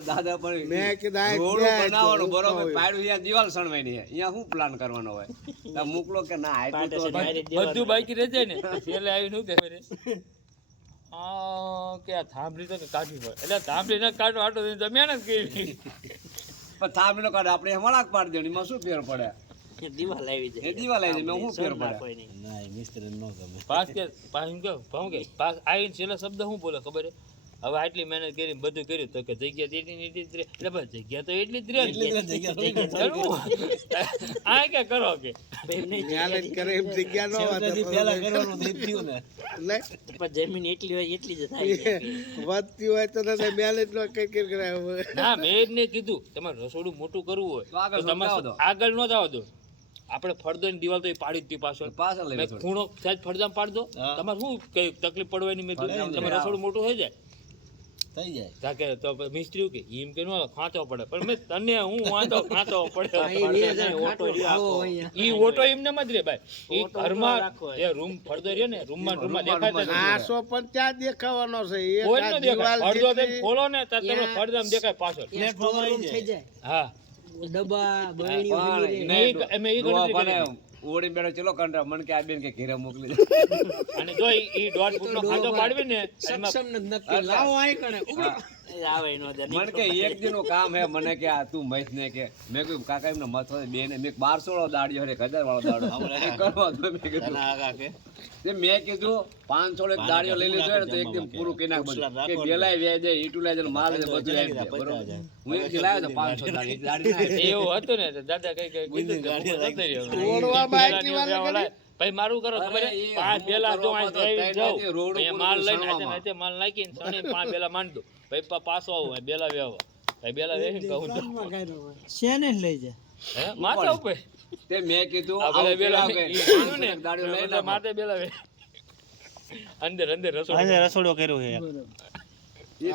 દાદા પણ મેં કીધું રોડ બનાવવાનો બરોબર પાડ્યું અહીંયા દિવાલ સણવાની છે અહીંયા શું પ્લાન કરવાનો હોય તમે મોકલો કે ના આટલું તો બધું બાકી રહી જાય ને છેલ્લે આવી શું કે કે આ થાંભલી તો કાઢવી પડે એટલે થાંભલી ના કાઢો આટો જમ્યા ને કેવી પણ થાંભલો કાઢે આપણે હમણાં પાડી દેવાની એમાં શું ફેર પડે દિવાલ આવી જાય એ દિવાલ આવી જાય એમાં શું ફેર પડે ના મિસ્ત્રી ન ગમે પાસ કે પાસ આવીને છેલ્લો શબ્દ શું બોલે ખબર છે હવે આટલી મહેનત કરી બધું કર્યું તો કે જગ્યા એટલી જ રહે એટલે બસ જગ્યા તો એટલી જ રહે આ કે કરો કે મહેનત કરે એમ જગ્યા ન પેલા કરવાનું થયું ને એટલે જમીન એટલી હોય એટલી જ થાય વધતી હોય તો મહેનત નો કઈ કઈ કરાવે ના મેં ને કીધું તમારે રસોડું મોટું કરવું હોય તો તમારે આગળ ન જવા દો આપણે ફળદો ની દિવાલ તો એ પાડી દીધી પાછળ મેં ખૂણો સાહેબ ફળદામ પાડી દો તમારે શું કઈ તકલીફ પડવાની મેં તમારે રસોડું મોટું થઈ જાય થઈ જાય તાકે તો મિસ્ત્રી કે એમ કે ખાંચવો પડે પણ મેં તને હું વાંધો ખાંચવો પડે ઈ ઓટો એમને મત રે ભાઈ ઈ ઘરમાં જે રૂમ ફળદો રહ્યો ને રૂમમાં દેખાતા આસો પણ ત્યાં દેખાવાનો છે કોઈ એક ન દેખાય ફળદો તમે ખોલો ને તો તમે ફળદામ દેખાય પાછળ થઈ જાય હા ડબ્બા બરણી એમે ઈ ગણતરી ઓડી બેડો ચલો કંટા મન કે આ બેન કે ઘરે મોકલી દે અને જો ઈ 1.5 ફૂટનો ખાંચો પાડવી ને સક્ષમ નક્કી લાવો આઈ કણે ઉગડો આવે નો દે મને કે એક દિનનું કામ હે મને કે આ તું મહેશ ને કે મેં કીધું કાકા એમને મત હોય બે ને મેં 1200 વાળો દાડિયો હે 1000 વાળો દાડો કરવા દો મેં કીધું તે મેં કીધું 500 એક દાડિયો લઈ લીધો ને તો એકદમ પૂરું કરી નાખ બધું કે ગેલાય વેજે જાય ઈટુ લઈ જાય માલ બધું આવી જાય બરોબર હું એક લાવ્યો તો 500 દાડી ના એવું હતું ને તો દાદા કઈ કીધું ઓડવા બાઈક વાળા ભાઈ મારું કરો ખબર હે પાંચ બેલા જો આ જાવ એ માલ લઈને આજે માલ નાખીને સણી પાંચ બેલા માંડ દો ભાઈ પાછો આવું બેલા વેવો ભાઈ બેલા વેહી કહું તો શેને લઈ જાય હે માથા ઉપર તે મેં કીધું આ બેલા ને દાડિયો લઈ માથે બેલા વે અંદર રસોડું રસોડો કર્યો છે એ